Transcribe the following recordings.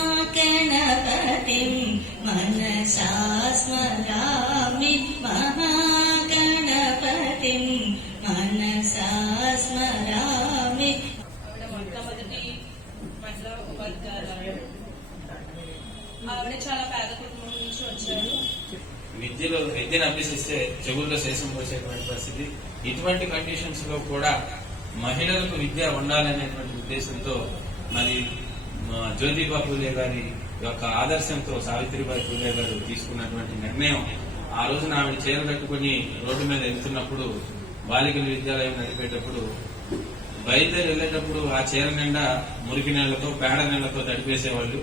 महागणपतिं मनसा स्मरामि महागणपतिं मनसा स्मरामि. మొట్టమొదటి మహిళా ఉపాధ్యాయురాలు. ఆవిడ చాలా పేద కుటుంబం నుంచి వచ్చారు. విద్యను అభ్యసిస్తే చెవుల్లో శేషం పోసేటువంటి పరిస్థితి. ఇటువంటి కండిషన్స్ లో కూడా మహిళలకు విద్య ఉండాలనేటువంటి ఉద్దేశంతో మరి జ్యోతిబా పూలే గారి యొక్క ఆదర్శంతో సావిత్రిబాయి పూలే గారు తీసుకున్నటువంటి నిర్ణయం. ఆ రోజున ఆవిడ చీర కట్టుకుని రోడ్డు మీద వెళ్తున్నప్పుడు బాలికల విద్యాలయం నడిపేటప్పుడు బయలుదేరి వెళ్లేటప్పుడు ఆ చీర నిండా మురికి నీళ్లతో పేడ నీళ్లతో తడిపేసేవాళ్లు.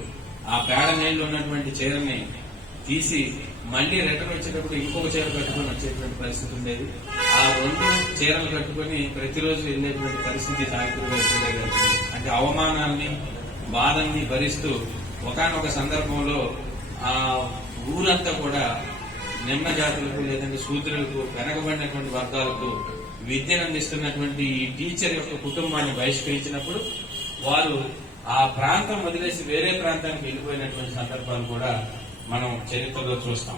ఆ పేడ నీళ్లు ఉన్నటువంటి చీరని తీసి మళ్లీ రిటర్న్ వచ్చేటప్పుడు ఇంకొక చీర కట్టుకుని వచ్చేటువంటి పరిస్థితి ఉండేది. ఆ 2 చీరలు కట్టుకుని ప్రతిరోజు వెళ్లేటువంటి పరిస్థితి సావిత్రిబాయి పూలే గారు. అంటే అవమానాన్ని బాధల్ని భరిస్తూ ఒకానొక సందర్భంలో ఆ ఊరంతా కూడా నిమ్న జాతులకు లేదంటే శూద్రులకు వెనకబడినటువంటి వర్గాలకు విద్యను అందిస్తున్నటువంటి ఈ టీచర్ యొక్క కుటుంబాన్ని బహిష్కరించినప్పుడు వారు ఆ ప్రాంతం వదిలేసి వేరే ప్రాంతానికి వెళ్ళిపోయినటువంటి సందర్భాలు కూడా మనం చరిత్రలో చూస్తాం.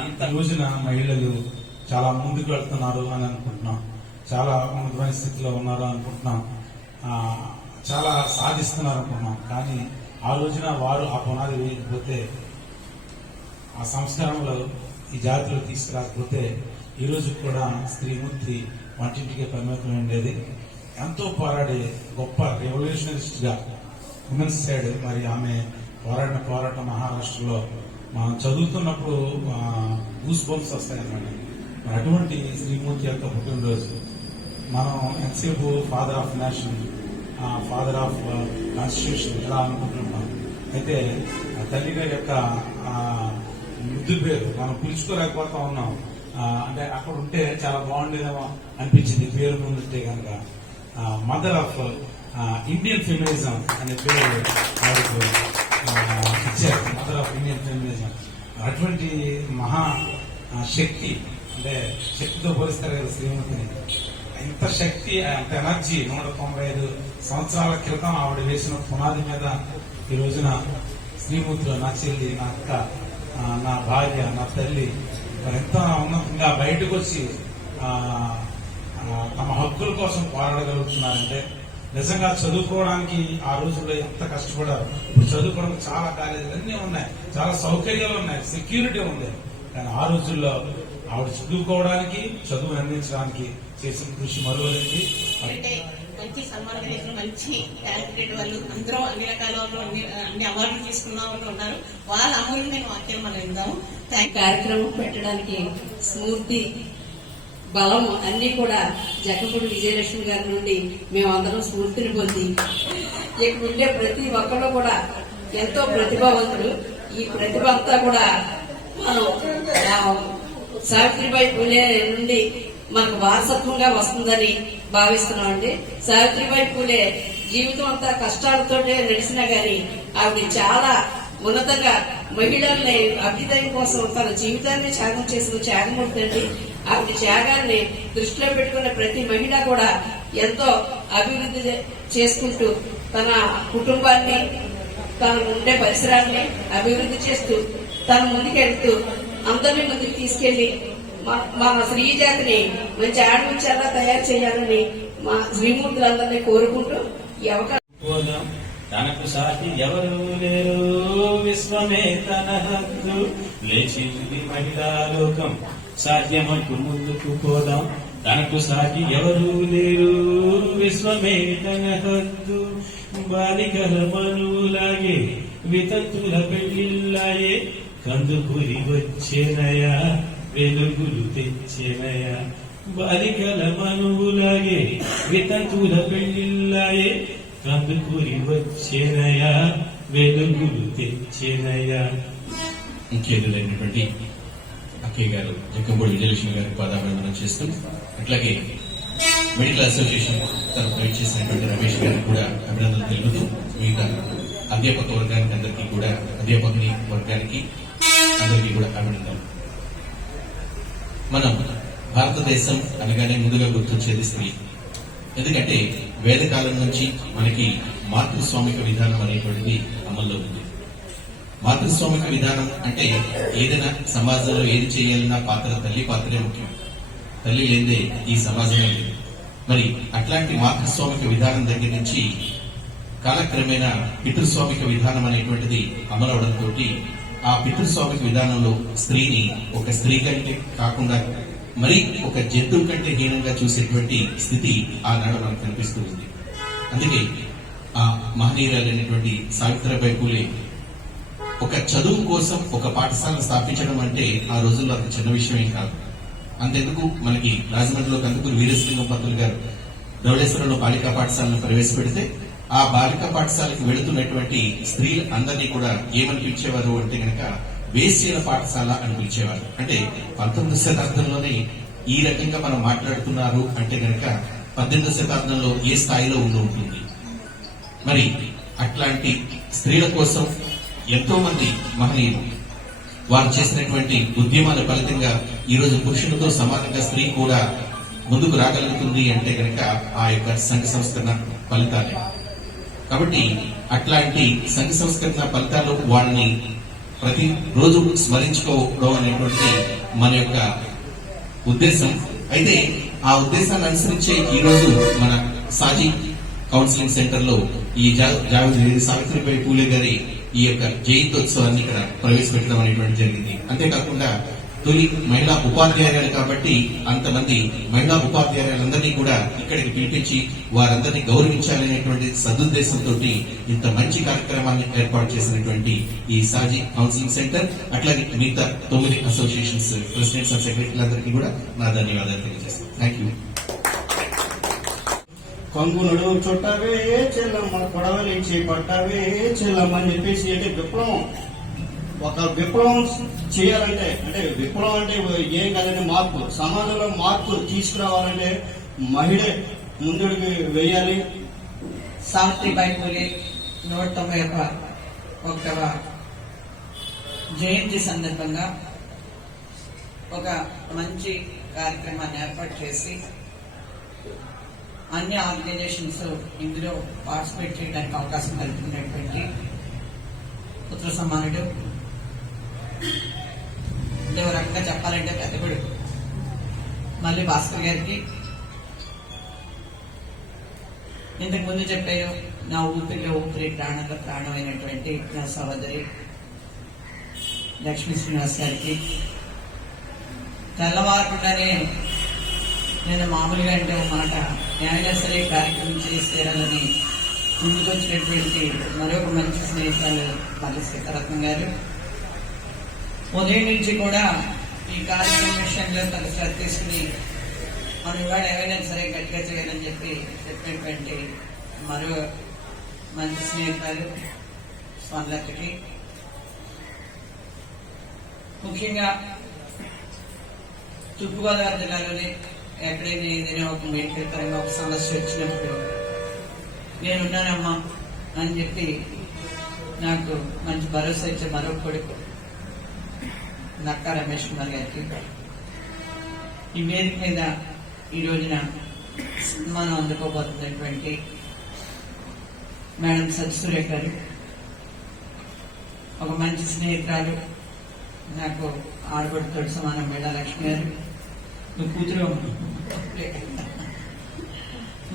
అంత రోజున మహిళలు చాలా ముందుకు వెళ్తున్నారు అని అనుకుంటున్నాం, చాలా ఉన్నతమైన స్థితిలో ఉన్నారు అనుకుంటున్నాం, చాలా సాధిస్తున్నారు అనుకున్నాం. కానీ ఆ రోజున వారు ఆ పునాది వేయకపోతే, ఆ సంస్కారంలో ఈ జాతిలో తీసుకురాకపోతే ఈ రోజు కూడా స్త్రీమూర్తి వంటింటికే పరిమితం ఉండేది. ఎంతో పోరాడే గొప్ప రెవల్యూషనరిస్ట్ గా ఉమెన్స్ సైడ్ మరి ఆమె పోరాడిన పోరాటం మహారాష్ట్రలో మనం చదువుతున్నప్పుడు గూస్ బంప్స్ వస్తాయన్నమాట. మరి అటువంటి శ్రీమూర్తి యొక్క పుట్టినరోజు మనం ఎంతసేపు father of nation, father of constitution ఇలా అనుకుంటున్నాం. అయితే తల్లి గారి యొక్క ముద్దు పేరు మనం పిలుచుకోలేకపోతా ఉన్నాం. అంటే అక్కడ ఉంటే చాలా బాగుండేదేమో అనిపించింది పేరు ముందుంటే కనుక. మదర్ ఆఫ్ ఇండియన్ ఫెమినిజం అనే పేరు వారికి ఇచ్చారు, మదర్ ఆఫ్ ఇండియన్ ఫెమినిజం. అటువంటి మహా శక్తి, అంటే శక్తితో పోలిస్తారు కదా శ్రీమతిని. ఇంత శక్తి, అంత ఎనర్జీ 195 సంవత్సరాల క్రితం ఆవిడ వేసిన పునాది మీద ఈ రోజున శ్రీమూర్తిలో నా చెల్లి, నా అక్క, నా భార్య, నా తల్లి ఎంత ఉన్నతంగా బయటకు వచ్చి తమ హక్కుల కోసం పోరాడగలుగుతున్నారంటే నిజంగా చదువుకోవడానికి ఆ రోజుల్లో ఎంత కష్టపడారు. ఇప్పుడు చదువుకోవడానికి చాలా కాలేజీలు అన్నీ ఉన్నాయి, చాలా సౌకర్యాలు ఉన్నాయి, సెక్యూరిటీ ఉంది. కానీ ఆ రోజుల్లో ఆవిడ చదువుకోవడానికి, చదువు అందించడానికి చేసిన కృషి మరువలేనిది. మంచి సన్మానం చేసిన మంచి టాలెంటెడ్ వాళ్ళు అందరూ అన్ని రకాల అన్ని అవార్డులు తీసుకున్న వాళ్ళు ఉన్నారు. వాళ్ళ అమూల్యమైన వాక్యం మనం విందాం. కార్యక్రమం పెట్టడానికి స్ఫూర్తి, బలం అన్ని కూడా జక్కపూడి విజయలక్ష్మి గారి నుండి మేమందరం స్ఫూర్తిని పొంది ఇక్కడ ఉండే ప్రతి ఒక్కరు కూడా ఎంతో ప్రతిభావంతులు. ఈ ప్రతిభ అంతా కూడా మనం సావిత్రిబాయి పూలే నుండి మనకు వారసత్వంగా వస్తుందని భావిస్తున్నామండి. సావిత్రిబాయి పూలే జీవితం అంతా కష్టాలతోనే నడిచినా గాని ఆవిడ చాలా ఉన్నతంగా మహిళల్ని అభ్యుదయం కోసం తన జీవితాన్ని త్యాగం చేసిన త్యాగమూర్తి అండి. ఆవిడ త్యాగాన్ని దృష్టిలో పెట్టుకున్న ప్రతి మహిళ కూడా ఎంతో అభివృద్ధి చేసుకుంటూ తన కుటుంబాన్ని, తన ఉండే పరిసరాన్ని అభివృద్ధి చేస్తూ తన ముందుకెళ్తూ అందరినీ ముందుకు తీసుకెళ్లి మన స్త్రీ జాతిని మంచి ఆడమించేలా తయారు చేయాలని మా శ్రీమూర్తులందరినీ కోరుకుంటూ ఈ అవకాశం. తనకు సాటి ఎవరు లేరు, విశ్వమే తన హద్దు, లేచింది మహిళా లోకం, సాధ్యమంటూ ముందుకు పోదాం. తనకు సాటి ఎవరు లేరు, విశ్వమే తన హద్దు, బాలికల మనులాగే వితంతుల పెళ్లిళ్ళాయే, కందుకూరి వచ్చేనయా వెలుగులు తెచ్చేనయా. బాలికల మనులాగే వితంతుల పెళ్లిళ్ళాయే, కందుకూరి వచ్చేనయా వెలుగులు తెచ్చేనయా. ముఖ్యులైనటువంటి అక్కయ్య గారు జక్కంపూడి విజయలక్ష్మి గారికి పాదాభివందనం చేస్తూ, అట్లాగే మెడికల్ అసోసియేషన్ తరఫున ఇచ్చేసినటువంటి రమేష్ గారికి కూడా అభినందనలు తెలుపుతూ, మిగతా అధ్యాపక వర్గానికి అందరికీ కూడా, అధ్యాపకుని వర్గానికి అందరికీ కూడా అభినందనలు. మనం భారతదేశం అనగానే ముందుగా గుర్తొచ్చేది స్త్రీ. ఎందుకంటే వేదకాలం నుంచి మనకి మాతృస్వామిక విధానం అనేటువంటిది అమల్లో ఉంది. మాతృస్వామిక విధానం అంటే ఏదైనా సమాజంలో ఏది చేయాలన్నా తల్లి పాత్రే ముఖ్యం. తల్లి లేదే ఈ సమాజమే లేదు. మరి అట్లాంటి మాతృస్వామిక విధానం దగ్గర నుంచి కాలక్రమేణా పితృస్వామిక విధానం అనేటువంటిది అమలవడంతో ఆ పితృస్వామిక విధానంలో స్త్రీని ఒక స్త్రీ కంటే కాకుండా మరి ఒక జంతువు కంటే హీనంగా చూసేటువంటి స్థితి ఆనాడు మనకు కనిపిస్తూ ఉంది. అందుకే ఆ మహనీయురాలైనటువంటి సావిత్రిబాయి పూలే ఒక చదువు కోసం ఒక పాఠశాలను స్థాపించడం అంటే ఆ రోజుల్లో అంత చిన్న విషయమే కాదు. అంతెందుకు మనకి రాజమండ్రిలో కందుకూరు వీరేశలింగం పంతులు గారు ధవళేశ్వరంలో బాలికా పాఠశాలను ప్రవేశపెడితే ఆ బాలికా పాఠశాలకు వెళుతున్నటువంటి స్త్రీలు అందరినీ కూడా ఏమని పిలిచేవారు అంటే గనక వేశ్యల పాఠశాల అని పిలిచేవారు. అంటే 19వ శతాబ్దంలోనే ఈ రకంగా మనం మాట్లాడుతున్నారు అంటే గనక 18వ శతాబ్దంలో ఏ స్థాయిలో ఉంటుంది. మరి అట్లాంటి స్త్రీల కోసం ఎంతో మంది మహనీయులు వారు చేసినటువంటి ఉద్యమాల ఫలితంగా ఈ రోజు పురుషులతో సమానంగా స్త్రీ కూడా ముందుకు రాగలుగుతుంది అంటే గనక ఆ యొక్క సంఘ సంస్కరణ ఫలితాలే. కాబట్టి అట్లాంటి సంఘ సంస్కరణ ఫలితాలు వాళ్ళని ప్రతి రోజు స్మరించుకోవడం అనేటువంటి మన యొక్క ఉద్దేశం. అయితే ఆ ఉద్దేశాన్ని అనుసరించే ఈ రోజు మన సాజీ కౌన్సిలింగ్ సెంటర్ లో ఈ సావిత్రిబాయి పూలే గారి ఈ యొక్క జయంతోత్సవాన్ని ఇక్కడ ప్రవేశపెట్టడం అనేటువంటి జరిగింది. అంతేకాకుండా తొలి మహిళా ఉపాధ్యాయురాలు కాబట్టి అంతమంది మహిళా ఉపాధ్యాయులందరినీ కూడా ఇక్కడికి పిలిపించి వారందరినీ గౌరవించాలనేటువంటి సదుద్దేశంతో ఇంత మంచి కార్యక్రమాన్ని ఏర్పాటు చేసినటువంటి ఈ సాజీ కౌన్సిలింగ్ సెంటర్ అట్లాగే మిగతా 9 అసోసియేషన్స్ ప్రెసిడెంట్స్ అండ్ సెక్రటరీలందరికీ కూడా నా ధన్యవాదాలు తెలియజేస్తాను. Thank you. కంగునుడు చుట్టవే చెల్లమ్మ కొడవలి చేపట్టవే చెల్లమ్మ అని చెప్పేసి అంటే విప్లవం ఒక విప్లవం చేయాలంటే అంటే విప్లవం అంటే ఏం కాదంటే మార్పు సమాజంలో మార్పు తీసుకురావాలంటే మహిళ ముందుడికి వేయాలి. సావిత్రిబాయి పూలే 191వ జయంతి సందర్భంగా ఒక మంచి కార్యక్రమాన్ని ఏర్పాటు చేసి అన్ని ఆర్గనైజేషన్స్ ఇందులో పార్టిసిపేట్ చేయడానికి అవకాశం కల్పించినటువంటి పుత్ర సమానుడు, ఇంకో రకంగా చెప్పాలంటే పెద్దగుడు మళ్ళీ భాస్కర్ గారికి, ఇంతకు ముందు చెప్పాను నా ఊపిరిలో ఊపిరి ప్రాణంలో ప్రాణమైనటువంటి నా సహోదరి లక్ష్మీ శ్రీనివాస్ గారికి, తెల్లవారకుండానే నేను మామూలుగా అంటే ఒక మాట ఏమైనా సరే కార్యక్రమం చేసి తీరాలని ముందుకొచ్చినటువంటి మరొక మంచి స్నేహితులు మళ్ళీ సీతారత్నం గారు ఉదయం నుంచి కూడా ఈ కార్యక్రమం విషయంలో తన శ్రద్ధ తీసుకుని మనం ఇవాళ ఏమైనా సరే గట్టిగా చేయాలని చెప్పినటువంటి మరో మంచి స్నేహితులు స్వర్ణలతకి, ముఖ్యంగా తూర్పుగోదావరి జిల్లాలోనే ఎక్కడైనా ఏదైనా ఒక మెడికల్ పరంగా ఒక సమస్య వచ్చినప్పుడు నేనున్నానమ్మా అని చెప్పి నాకు మంచి భరోసా ఇచ్చే మరో కొడుకు నక్కా రమేష్ కుమార్ గారికి, ఈ వేదిక మీద ఈ రోజున మనం అందుకోబోతున్నటువంటి మేడం సత్యసూర్య గారు, ఒక మంచి స్నేహితురాలు, నాకు ఆడబడుతోడు సమానం మేడా లక్ష్మి గారు, కూతురు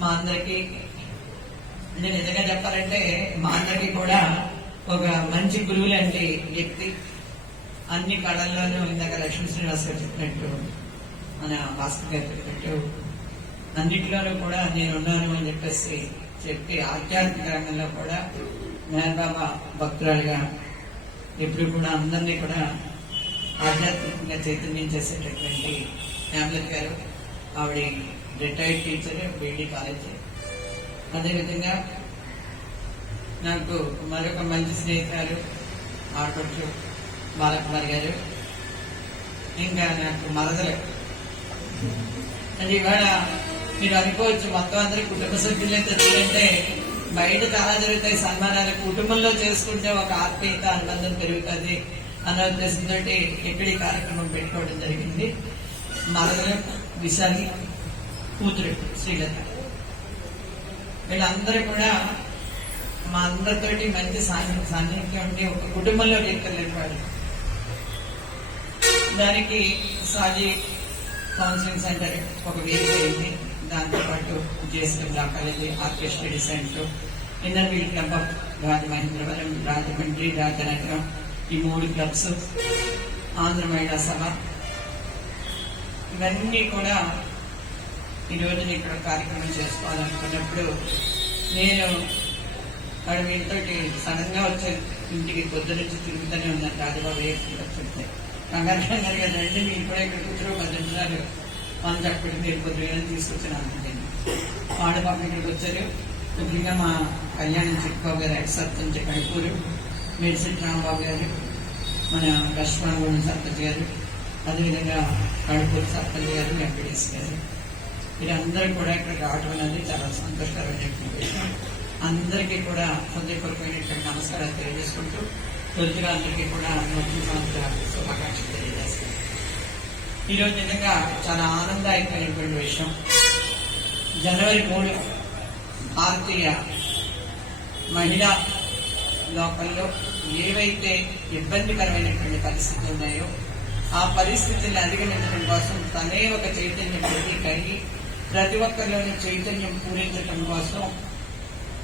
మా అందరికి, నేను నిజంగా చెప్పాలంటే మా అందరికి కూడా ఒక మంచి గురువు లాంటి వ్యక్తి. అన్ని కళల్లోనూ ఇందాక లక్ష్మీ శ్రీనివాస్ గారు చెప్పినట్టు, మన భాస్కర్ గారు చెప్పినట్టు అన్నింటిలోనూ కూడా నేనున్నాను అని చెప్పి ఆధ్యాత్మిక రంగంలో కూడా మేనబాబా భక్తురాలుగా ఎప్పుడు కూడా అందరినీ కూడా ఆధ్యాత్మికంగా చైతన్యం చేసేటటువంటి ఫ్యామిలీ గారు, ఆవిడ రిటైర్డ్ టీచర్, బీడీ కాలేజ్. అదేవిధంగా నాకు మరొక మంచి స్నేహితురాలు ఆడపడుచు బాలకుమారి గారు, ఇంకా నాకు మరదలు. అది ఇవాళ మీరు అనుకోవచ్చు మొత్తం అందరి కుటుంబ సభ్యులే తెచ్చుకుంటే బయట చాలా జరుగుతాయి సన్మానాలు, కుటుంబంలో చేసుకుంటే ఒక ఆత్మీయత అనుబంధం పెరుగుతుంది అన్న ఉద్దేశంతో ఇక్కడ ఈ కార్యక్రమం పెట్టుకోవడం జరిగింది. మరదలు విశాలి కూతురు శ్రీలత, వీళ్ళందరూ కూడా మా అందరితోటి మంచి సాన్నిధ్యం ఉండి ఒక కుటుంబంలో ఎక్కర్లేని వాడు. దానికి సాజీ కౌన్సిలింగ్ సెంటర్ ఒక వేదిక అయింది. దాంతోపాటు JSM law college, orchestra study centre, inner wheel club of Rajamahendravaram, Rajahmundry, Rajanagaram, ఈ 3 క్లబ్స్, ఆంధ్ర మహిళా సభ, ఇవన్నీ కూడా ఈ రోజున ఇక్కడ కార్యక్రమం చేసుకోవాలనుకున్నప్పుడు నేను వీటితో సడన్ గా వచ్చే ఇంటికి పొద్దు నుంచి తిరుగుతూనే ఉన్నాను. రాజబాబు చెప్తే కంగారు కదండి, మీరు కూడా ఇక్కడ కూర్చో 10 నిమిషాలు మన చక్కటి మీరు పొద్దున తీసుకొచ్చాను అనుకుంటాను. వాడు పాప ఇక్కడికి వచ్చారు. ముఖ్యంగా మా కళ్యాణం చిట్టుబాబు గారు, ఎక్స్ సర్పంచ్ కడుపూరు, మెడిసిన్ రాంబాబు గారు, మన లక్ష్మణగూడెం సర్పంచ్ గారు, అదేవిధంగా కడుపూరు సర్పంచ్ గారు, వెంకటేష్ గారు, వీరందరూ కూడా ఇక్కడ రావడం అనేది చాలా సంతోషకరమైనటువంటి విషయం. అందరికీ కూడా హృదయపూర్వకమైనటువంటి నమస్కారాలు తెలియజేసుకుంటూ తొలిగా అందరికీ కూడా నూతన సంవత్సర శుభాకాంక్షలు తెలియజేస్తాను. ఈరోజు నిజంగా చాలా ఆనందదాయకమైనటువంటి విషయం. జనవరి 3 భారతీయ మహిళా లోకంలో ఏవైతే ఇబ్బందికరమైనటువంటి పరిస్థితులు ఉన్నాయో ఆ పరిస్థితులను అధిగమించడం కోసం తనే ఒక చైతన్యం కలిగి ప్రతి ఒక్కరిలోని చైతన్యం పూరించడం కోసం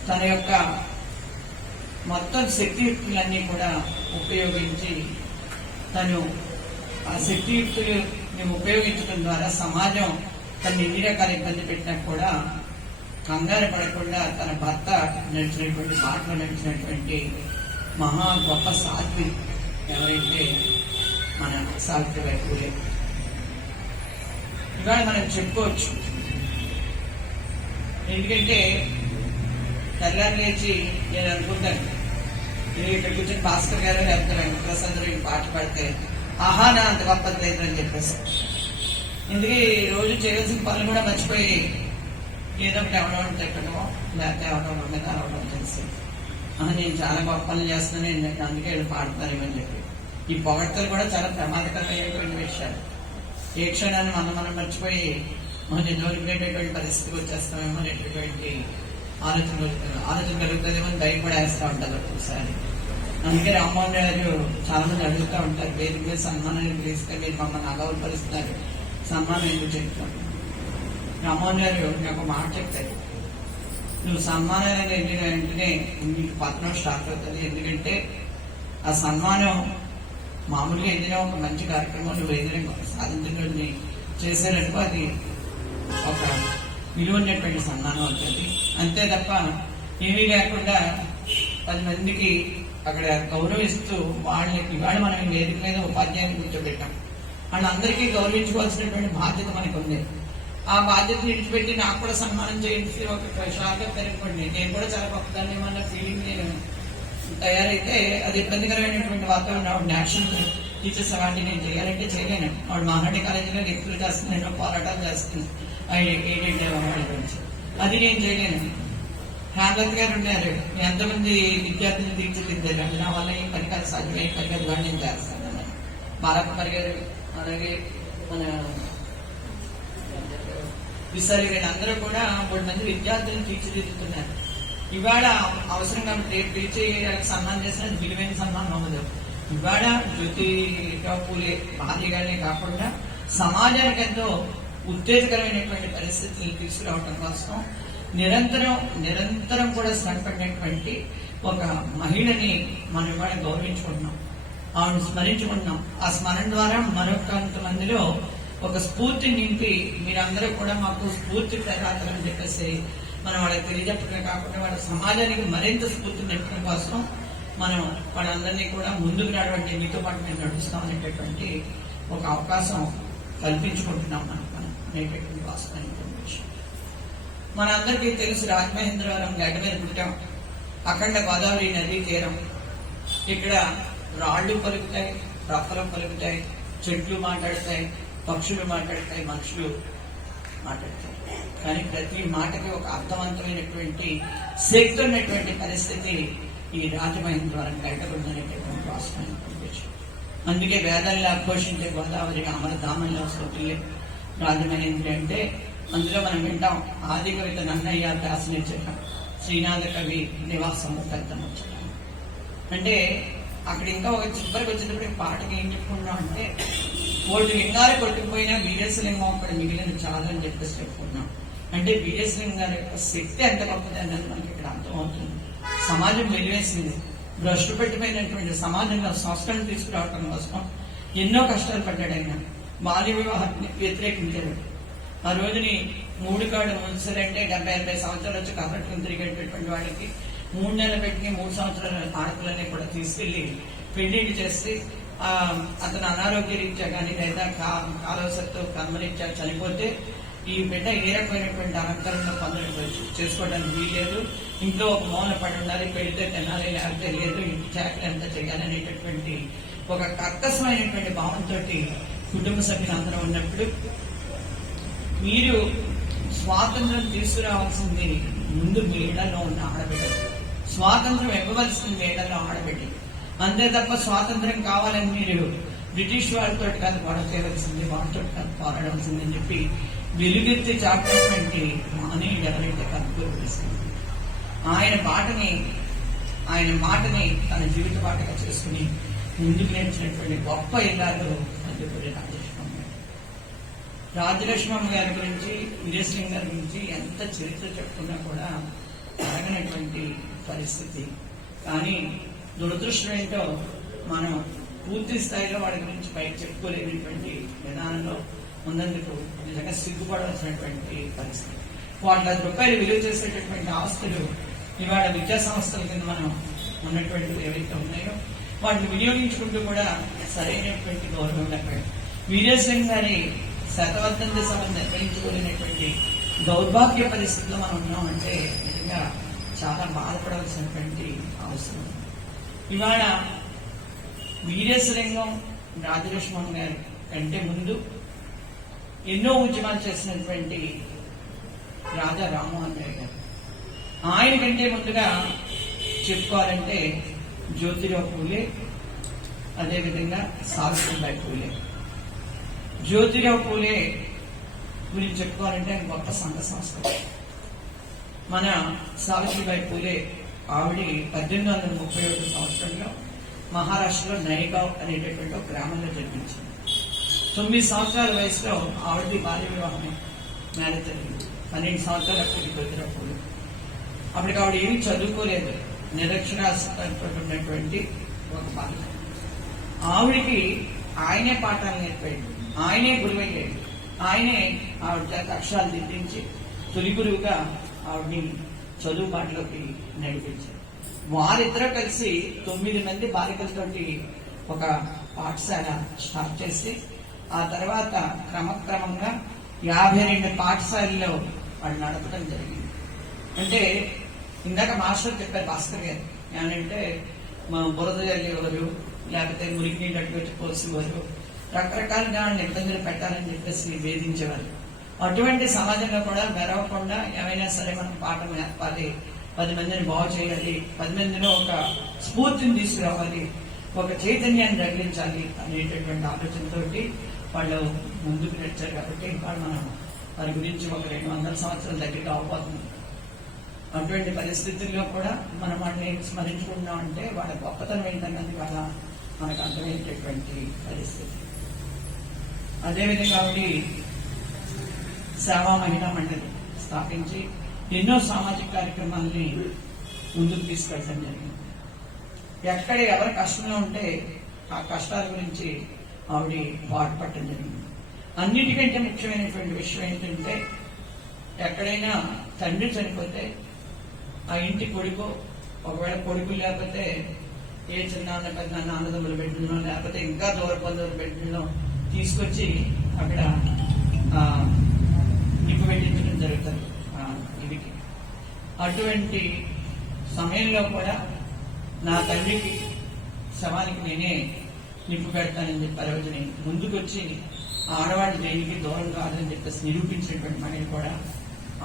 తన యొక్క మొత్తం శక్తియుక్తులన్నీ కూడా ఉపయోగించి తను ఆ శక్తియుక్తులని ఉపయోగించడం ద్వారా సమాజం తను ఎన్ని రకాల ఇబ్బంది పెట్టినా కూడా కంగారు పడకుండా తన భర్త నడిచినటువంటి బాటలో నడిచినటువంటి మహా గొప్ప సాధ్వి ఎవరైతే మన సావిత్రిబాయి పూలే. ఇవాళ మనం చెప్పుకోవచ్చు, ఎందుకంటే తెల్లారి లేచి నేను అనుకుంటాను, నేను ఇక్కడ కూర్చొని భాస్కర్ గారు లేకపోతే వెంకటప్రసాద్ గారు పాట పాడితే ఆహా నా అంత గొప్పది లేదు అని చెప్పేసి, ఎందుకే రోజు చేయాల్సిన పనులు కూడా మర్చిపోయి ఏదో ఒకటి అవడం తిట్టడమో లేకపోతే అవడం మీద అవడం తెలిసి నేను చాలా గొప్ప పనులు చేస్తున్నాను అందుకే వీళ్ళు పాడుతారేమని చెప్పి ఈ పొగడ్తలు కూడా చాలా ప్రమాదకరమైనటువంటి విషయాలు. ఏ క్షణాన్ని మనం మర్చిపోయి మనం ఎన్నోరిపోయేటటువంటి పరిస్థితికి వచ్చేస్తామేమో అనేటటువంటి ఆలోచన కలుగుతుందేమో భయపడేస్తూ ఉంటారు ఒకసారి. అందుకే రామ్మోహన్ గారు చాలా మంది అడుగుతూ ఉంటారు, వేదిక మీద సన్మానాన్ని పిలిస్తే మీరు మమ్మల్ని అగౌరవపరుస్తున్నారు, సన్మానం ఎందుకు చెప్తాను. రామ్మోహన్ గారు నాకు మాట చెప్పారు, నువ్వు సన్మానాన్ని వెళ్ళిన వెంటనే నీకు పత్రం స్టార్ట్ అవుతుంది. ఎందుకంటే ఆ సన్మానం మామూలుగా ఏదైనా ఒక మంచి కార్యక్రమం నువ్వు ఏదైనా సాధించడానికి చేసేటప్పుడు అది ఒక విలువైనటువంటి సన్మానం అవుతుంది. అంతే తప్ప ఏమీ లేకుండా 10 మందికి అక్కడ గౌరవిస్తూ వాళ్ళకి ఇవాళ మనం వేదిక మీద ఉపాధ్యాయుని కూర్చోబెట్టాం, వాళ్ళందరికీ గౌరవించుకోవాల్సినటువంటి బాధ్యత మనకు ఉంది. ఆ బాధ్యతను విడిచిపెట్టి నాకు కూడా సన్మానం చేయించి ఒక షాగా పెరుగుకోండి, నేను కూడా చాలా గొప్పదాన్ని ఏమన్నా ఫీలింగ్ నేను తయారైతే అది ఇబ్బందికరమైనటువంటి వాతావరణం. యాక్షన్ టీచర్స్ అవార్డు నేను చేయాలంటే చేయలేను. వాడు మహాటి కాలేజీలో లెక్చర్ చేస్తుంది, ఎన్నో పోరాటాలు చేస్తుంది ఏంటంటే అవార్డు గురించి, అది నేను చేయలేను. హేమలత గారు ఉన్నారు, ఎంతమంది విద్యార్థులు తీర్చిదిద్దారు, నా వల్ల ఈ పనికాలు సాధ్యమే, ఈ పనికాలు కూడా నేను చేస్తాను. బాలకుమారి గారు, అలాగే మన విశాలి గారు అందరూ కూడా 3 మంది విద్యార్థులను తీర్చిదిద్దుతున్నారు. ఇవాళ అవసరం కాబట్టి టీచర్ సన్మానం చేసిన విలువైన సన్మానం అవ్వదు. ఇవాళ జ్యోతిరావు పూలే భార్యగానే కాకుండా సమాజానికి ఎంతో ఉత్తేజకరమైనటువంటి పరిస్థితులను తీసుకురావడం కోసం నిరంతరం కూడా శ్రమపడినటువంటి ఒక మహిళని మనం ఇవాళ గౌరవించుకుంటున్నాం, ఆవిడ స్మరించుకుంటున్నాం. ఆ స్మరణ ద్వారా మరొకంతమందిలో ఒక స్ఫూర్తి నింపి మీరందరూ కూడా మాకు స్ఫూర్తి ప్రదాతలని చెప్పేసి మనం వాళ్ళకి తెలియజెప్పడమే కాకుండా వాళ్ళ సమాజానికి మరింత స్ఫూర్తి నింపడం కోసం మనం వాళ్ళందరినీ కూడా ముందుకు రావడానికి మీతో పాటు మేము నడుస్తాం అనేటటువంటి ఒక అవకాశం కల్పించుకుంటున్నాం మనం అనేటటువంటి వాస్తవమైనటువంటి విషయం. మనందరికీ తెలుసు, రాజమహేంద్రవరం గడ్డ మీద పుట్టాం, అఖండ గోదావరి నదీ తీరం. ఇక్కడ రాళ్లు పలుకుతాయి, రప్పలు పలుకుతాయి, చెట్లు మాట్లాడతాయి, పక్షులు మాట్లాడతాయి, మనుషులు మాట్లాడతాయి. కానీ ప్రతి మాటకి ఒక అర్థవంతమైనటువంటి శక్తి ఉన్నటువంటి పరిస్థితి ఈ రాజమహేంద్రవరం గడ్డకుందనేటటువంటి వాస్తవమైనటువంటి విషయం. అందుకే వేదాల్లో ఘోషించే గోదావరి అమరధామంలో స్థుతులే, రాజమహేంద్రి అంటే అందులో మనం వింటాం ఆది కవిత నన్నయ్య వ్యాసనిచ్చిన శ్రీనాథ కవి నివాసము పెద్ద ముచ్చట. అంటే అక్కడ ఇంకా ఒక చివరికి వచ్చేటప్పుడు పాటకి ఏం చెప్పుకున్నాం అంటే వాళ్ళు లింగాలు కొట్టుకుపోయినా వీరేశలింగం అక్కడ మిగిలిన చాలు అని చెప్పేసి చెప్పుకున్నాం. అంటే వీరేశలింగం గారి యొక్క శక్తి ఎంత గొప్పది అన్నది మనకి ఇక్కడ అర్థమవుతుంది. సమాజం వెలివేసింది, భ్రష్టు పెట్టిపోయినటువంటి సమాజంలో సంస్కరణ తీసుకురావడం కోసం ఎన్నో కష్టాలు పడ్డాడు ఆయన. బాల్య వివాహాన్ని వ్యతిరేకించాడు. ఆ రోజుని 3 కాడు మున్సరంటే 70-80 సంవత్సరాలు వచ్చి కర్రట్టుకుని తిరిగేటటువంటి వాళ్ళకి 3 నెలలు పెట్టి 3 సంవత్సరాల ఆడపిల్లని కూడా తీసుకెళ్లి పెళ్లిళ్ళు చేసి అతను అనారోగ్య రీత్యా కానీ లేదా కాలవసత్తు కర్మరీత్యా చనిపోతే ఈ బిడ్డ ఏ రకమైనటువంటి అలంకరణ పొందడానికి చేసుకోవడానికి వీలేదు. ఇంట్లో ఒక మౌన పడి ఉండాలి, పెడితే తినాలి, లేకపోతే లేదు, ఇంటి చాకరీ అంతా చేయాలి అనేటటువంటి ఒక కర్కశమైనటువంటి భావంతో కుటుంబ సభ్యులందరూ ఉన్నప్పుడు మీరు స్వాతంత్రం తీసుకురావాల్సింది ముందు మీ ఇళ్లలో ఉన్న ఆడబిడ్డలు, స్వాతంత్రం ఇవ్వవలసింది ఇళ్లలో ఆడబిడ్డ. అంతే తప్ప స్వాతంత్రం కావాలని మీరు బ్రిటిష్ వాళ్ళతో కాదు గొడవ చేయవలసింది, వాళ్ళతో కాదు పోరాడవలసింది అని చెప్పి వెలుగెత్తి చాటినటువంటి మానవుడు ఎవరైతే కనుగోలుస్తుంది ఆయన మాటని తన జీవిత పాటగా చేసుకుని ముందుకు నేర్చినటువంటి గొప్ప ఇల్లాలు అందుకూరి రాజలక్ష్మమ్మ గారి గురించి, వీరేశలింగం గారి గురించి ఎంత చరిత్ర చెప్పుకున్నా కూడా తరగనటువంటి పరిస్థితి. కానీ దురదృష్టం ఏంటో మనం పూర్తి స్థాయిలో వాడి గురించి పైకి చెప్పుకోలేనటువంటి విధానంలో ఉన్నందుకు నిజంగా సిగ్గుపడవలసినటువంటి పరిస్థితి. ₹1,00,000 విలువ చేసేటటువంటి ఆస్తులు ఇవాళ విద్యా సంస్థల కింద మనం ఉన్నటువంటివి ఏవైతే ఉన్నాయో వాటిని వినియోగించుకుంటూ కూడా సరైనటువంటి గౌరవం లేకపోయాడు. వీరేశలింగం గారి శతవర్ధంతి సభను నిర్వహించుకోలేనటువంటి దౌర్భాగ్య పరిస్థితిలో మనం ఉన్నామంటే నిజంగా చాలా బాధపడవలసినటువంటి అవసరం. ఇవాళ వీరేశలింగం రాజలక్ష్మణ్ గారి కంటే ముందు ఎన్నో ఉద్యమాలు చేసినటువంటి రాజా రామ్మోహన్ రాయ్ గారు, ఆయన కంటే ముందుగా చెప్పుకోవాలంటే జ్యోతిరావు పూలే, అదేవిధంగా సావిత్రిబాయి పూలే. జ్యోతిరావు పూలే గురించి చెప్పుకోవాలంటే ఆయన గొప్ప సంఘ సంస్కృతి. మన సావిత్రిబాయి పూలే ఆవిడ 1831 సంవత్సరంలో మహారాష్ట్రలో నైగావ్ అనేటటువంటి ఒక గ్రామంలో జన్మించింది. 9 సంవత్సరాల వయసులో ఆవిడది బాల్య వివాహమే, మ్యారేజ్ జరిగింది. 12 సంవత్సరాలు అప్పటికి జ్యోతిరావు పూలే. అప్పటికి ఆవిడ ఏమీ చదువుకోలేదు, నిరక్షరాస్యతో ఉన్నటువంటి ఒక బాలిక. ఆవిడికి ఆయనే పాఠాలు నేర్పాడు, ఆయనే గురువయ్యాడు, ఆయనే ఆవిడ చేత అక్షరాలు దిద్దించి తొలి గురువుగా ఆవిడ్ని చదువు పాటలోకి నడిపించారు. వారిద్దరూ కలిసి 9 మంది బాలికలతోటి ఒక పాఠశాల స్టార్ట్ చేసి ఆ తర్వాత క్రమక్రమంగా 52 పాఠశాలలో వాళ్ళు నడపడం జరిగింది. అంటే ఇందాక మాస్టర్ చెప్పారు భాస్కర్ గారు, ఏమంటే మా బురద జల్లేవారు, లేకపోతే మురికి నీళ్ళు అటు పోసేవారు, రకరకాలుగా ఇబ్బందులు పెట్టాలని చెప్పేసి వేధించేవారు. అటువంటి సమాజంలో కూడా మెరవకుండా ఏమైనా సరే మనం పాఠం నేర్పాలి, 10 మందిని బాగు చేయాలి, 10 మందిలో ఒక స్ఫూర్తిని తీసుకురావాలి, ఒక చైతన్యాన్ని రగిలించాలి అనేటటువంటి ఆలోచనతో వాళ్ళు ముందుకు నడిచారు. కాబట్టి వాళ్ళు మనం వారి గురించి ఒక 200 సంవత్సరాల దగ్గరగా అవబోతుంది. అటువంటి పరిస్థితుల్లో కూడా మనం వాటిని స్మరించుకుంటున్నాం అంటే వాళ్ళ గొప్పతనం ఏంటన్నది వాళ్ళ మనకు అర్థమయ్యేటటువంటి పరిస్థితి. అదేవిధంగా ఆవిడ సేవా మహిళా మండలి స్థాపించి ఎన్నో సామాజిక కార్యక్రమాలని ముందుకు తీసుకెళ్ళడం జరిగింది. ఎక్కడ ఎవరి కష్టంలో ఉంటే ఆ కష్టాల గురించి ఆవిడ పాటుపడటం జరిగింది. అన్నిటికంటే ముఖ్యమైనటువంటి విషయం ఏంటంటే ఎక్కడైనా తండ్రి చనిపోతే ఆ ఇంటి కొడుకు, ఒకవేళ కొడుకు లేకపోతే ఏ చిన్నాన్న పెద్ద అన్నదమ్ముల బిడ్డలో లేకపోతే ఇంకా దూర బంధువుల బిడ్డలో తీసుకొచ్చి అక్కడ నిప్పు పెట్టించడం జరుగుతుంది ఇదికి. అటువంటి సమయంలో కూడా నా తండ్రికి శవానికి నేనే నిప్పు పెడతానని చెప్పి ఆ రోజుని ముందుకొచ్చి ఆడవాళ్ళు దేనికి దూరం కాదని చెప్పేసి నిరూపించినటువంటి మహిళ కూడా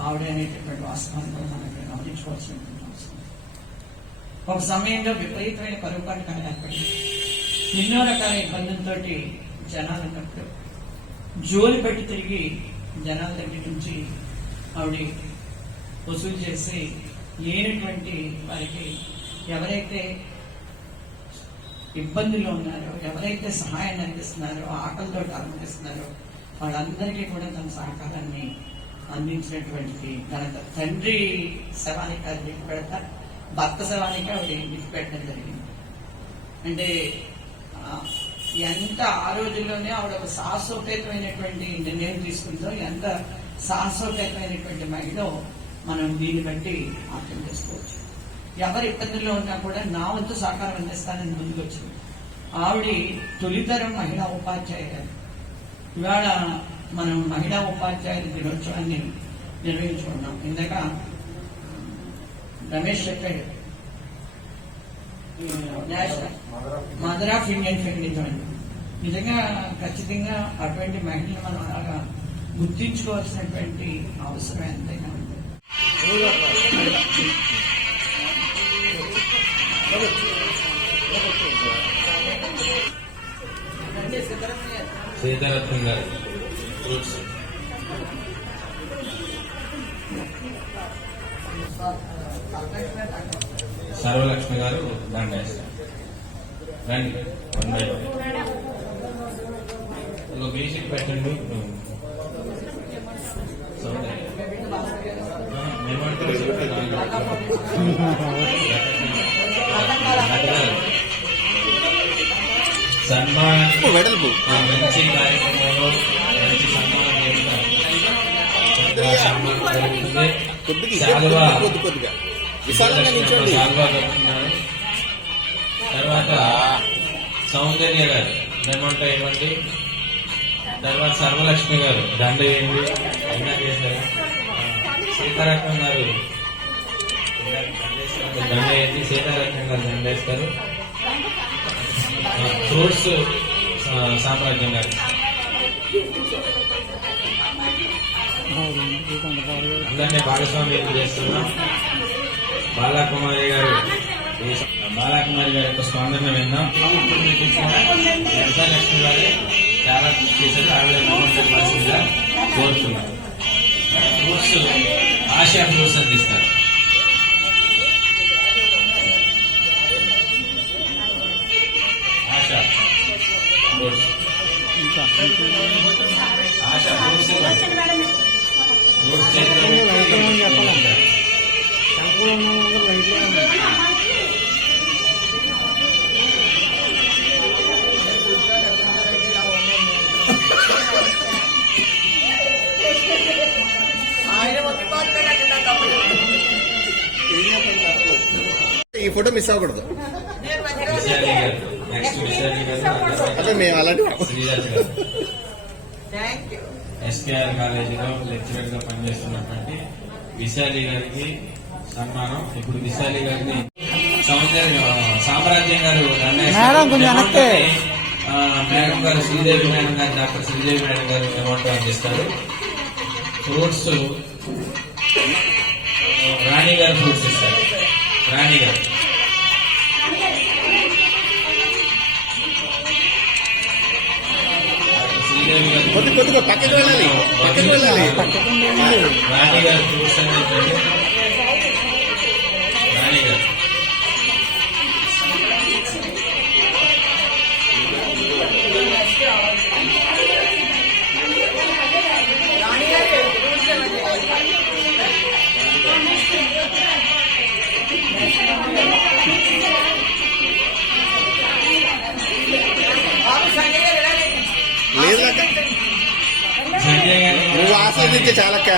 ఆవిడ అనేటటువంటి వాస్తవాన్ని మనం గమనించుకోవాల్సినటువంటి అవసరం. ఒక సమయంలో విపరీతమైన కరువు కాటకాలు ఏర్పడింది. ఎన్నో రకాల ఇబ్బందులతో జనాలు ఉన్నప్పుడు జోలి పెట్టి తిరిగి జనాల దగ్గర నుంచి ఆవిడ వసూలు చేసి లేనటువంటి వారికి ఎవరైతే ఇబ్బందులు ఉన్నారో, ఎవరైతే సహాయాన్ని అందిస్తున్నారో, ఆకలితో అనుమతిస్తున్నారో వాళ్ళందరికీ కూడా తన సహకారాన్ని అందించినటువంటి ఘనత. తండ్రి శవానికి అది లిఫ్ట్ పెడతా, భర్త శవానికి ఆవిడ లిఫ్ట్ పెట్టడం జరిగింది. అంటే ఎంత ఆ రోజుల్లోనే ఆవిడ ఒక సాహసోపేతమైనటువంటి నిర్ణయం తీసుకుందో, ఎంత సాహసోపేతమైనటువంటి మహిళ మనం దీన్ని బట్టి అర్థం చేసుకోవచ్చు. ఎవరి ఇబ్బందుల్లో ఉన్నా కూడా నా వంతు సహకారం అందిస్తానని ముందుకు వచ్చింది. ఆవిడ తొలితరం మహిళా ఉపాధ్యాయురాలు. ఇవాళ మనం మహిళా ఉపాధ్యాయుల దినోత్సవాన్ని నిర్వహించుకున్నాం. ఇందాక రమేష్ చెప్పాడు, మదర్ ఆఫ్ ఇండియన్ ఫెమినిజం అని. నిజంగా ఖచ్చితంగా అటువంటి మహిళలు మనం అలాగా గుర్తించుకోవాల్సినటువంటి అవసరం ఎంతైనా ఉంది. సీతారత్నం గారు ఫ్రూట్స్, సర్వలక్ష్మి గారు దండ వేస్తారు. రండి 1 by 1. ఒక బేసిక్ పెట్టండి. సన్మానం వెడల్పు మంచి కార్యక్రమంలో మంచి సన్మానం జరుగుతున్నారు. తర్వాత సౌందర్య గారు ఏమంటా ఇవ్వండి. తర్వాత సర్వలక్ష్మి గారు దండ వేయండి. అయినా చేశారు. సీతారత్నం గారు దండ వేయండి. సీతారత్నం గారు దండ వేస్తారు. ఫ్రూట్స్ సామ్రాజ్యం గారు అందరినీ భాగస్వామ్యం చేస్తున్నాం. బాలాకుమారి గారు యొక్క స్పందన విన్నాం. లక్ష్మి గారు చాలా కృషి చేశారు. ఆవిడ చెప్పాల్సిందిగా కోరుతున్నారు. ఫ్రూట్స్ ఆశా ఫ్రూట్స్ అందిస్తారు. ఆశా ఫ్రూట్స్ ఈ ఫోటో మిస్ అవ్వకూడదు. నెక్స్ట్ విశాలి గారు అంటే మేము అలాంటి ఎస్కేఆర్ కాలేజీలో లెక్చరర్ గా పనిచేస్తున్నటువంటి విశాలి గారికి సన్మానం. ఇప్పుడు విశాలి గారిని సామ్రాజ్యం గారు మేడం గారు శ్రీదేవి మేడం గారు, డాక్టర్ శ్రీదేవి మేడం గారు అవార్డు అందిస్తారు. ఫ్రూట్స్ రాణి గారు ఫ్రూట్స్ ఇస్తారు. రాణి గారు శ్రీదేవి గారు పక్కకి వెళ్ళాలి. రాణి గారు ఫ్రూట్స్ అనేది రాణి గారు లేదు నువ్వు ఆస్వాదించే చాలక్క.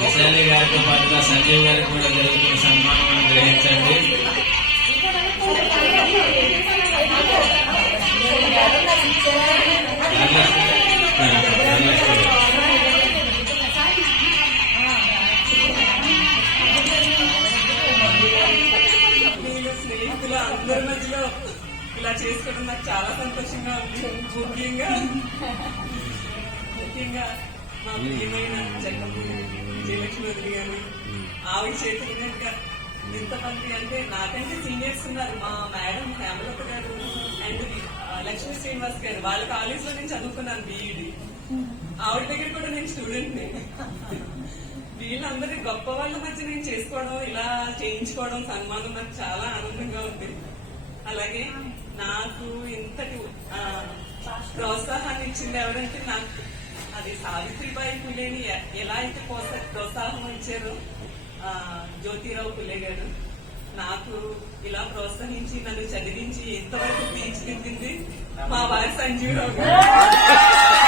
విశాలి గారితో పాటుగా సంజయ్ గారికి కూడా జరుగుతున్న సన్మానం గ్రహించండి. స్నేహితులు అందరి మధ్యలో ఇలా చేసుకోవడం నాకు చాలా సంతోషంగా ఉంది. ముఖ్యంగా మా ప్రియమైన జగన్మోహన్ విజయలక్ష్మి గారు ఆవిడ చేతులుగా ఇంతమంది అంటే నాకంటే సీనియర్స్ ఉన్నారు. మా మేడం హేమలత గారు అండ్ లక్ష్మీ శ్రీనివాస్ గారు, వాళ్ళ కాలేజ్ లో నేను చదువుకున్నాను బీఈడి. ఆవిడ దగ్గర కూడా నేను స్టూడెంట్ ని. వీళ్ళందరి గొప్ప వాళ్ళ మధ్య నేను చేసుకోవడం, ఇలా చేయించుకోవడం, సన్మానం నాకు చాలా ఆనందంగా ఉంది. అలాగే నాకు ఇంతటి ప్రోత్సాహాన్ని ఇచ్చింది ఎవరంటే, నాకు అది సావిత్రిబాయి పులేని ఎలా అయితే ప్రోత్సాహం ఇచ్చారో జ్యోతిరావు పులే గారు, నాకు ఇలా ప్రోత్సహించి నన్ను చదివించి ఇంతవరకు తీర్చిదిద్దింది మా వారి సంజీవరావు గారు.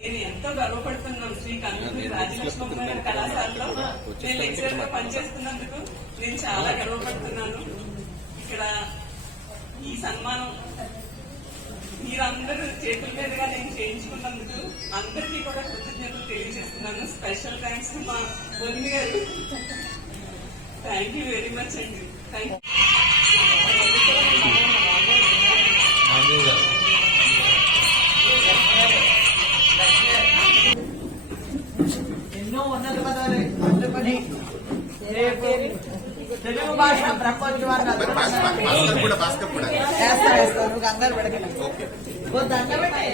నేను ఎంతో గర్వపడుతున్నాను. శ్రీ కన్నూరి రాజలక్ష్మమ్మ గారి కళాశాలలో నేను లెక్చరర్ గా పనిచేస్తున్నందుకు నేను చాలా గర్వపడుతున్నాను. ఇక్కడ ఈ సన్మానం మీరందరూ చేతుల మీదుగా నేను చేయించుకున్నందుకు అందరికీ కూడా కృతజ్ఞతలు తెలియజేస్తున్నాను. స్పెషల్ థ్యాంక్స్ టు మా వదిలి గారు. థ్యాంక్ యూ వెరీ మచ్ అండి. Thank you. ఎన్నో ఉన్నత పదవులు అందుకొని రేపు తెలుగు భాష ప్రపంచవాన్ని వేస్తారు. నువ్వు కంగారు పడగలను దండ పెట్టి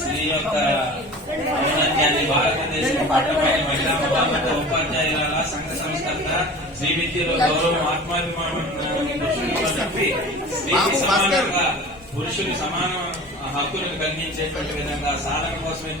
శ్రీ యొక్క ఔన్నత్యాన్ని భారతదేశం పట్టపైన మహిళా ఉపాధ్యాయుల సంఘ సంస్కర్త శ్రీ విద్యలో గౌరవం ఆత్మాభిమానం చెప్పి స్త్రీకి సమానంగా పురుషులు సమాన హక్కులను కలిగించేటువంటి విధంగా సాధన కోసమే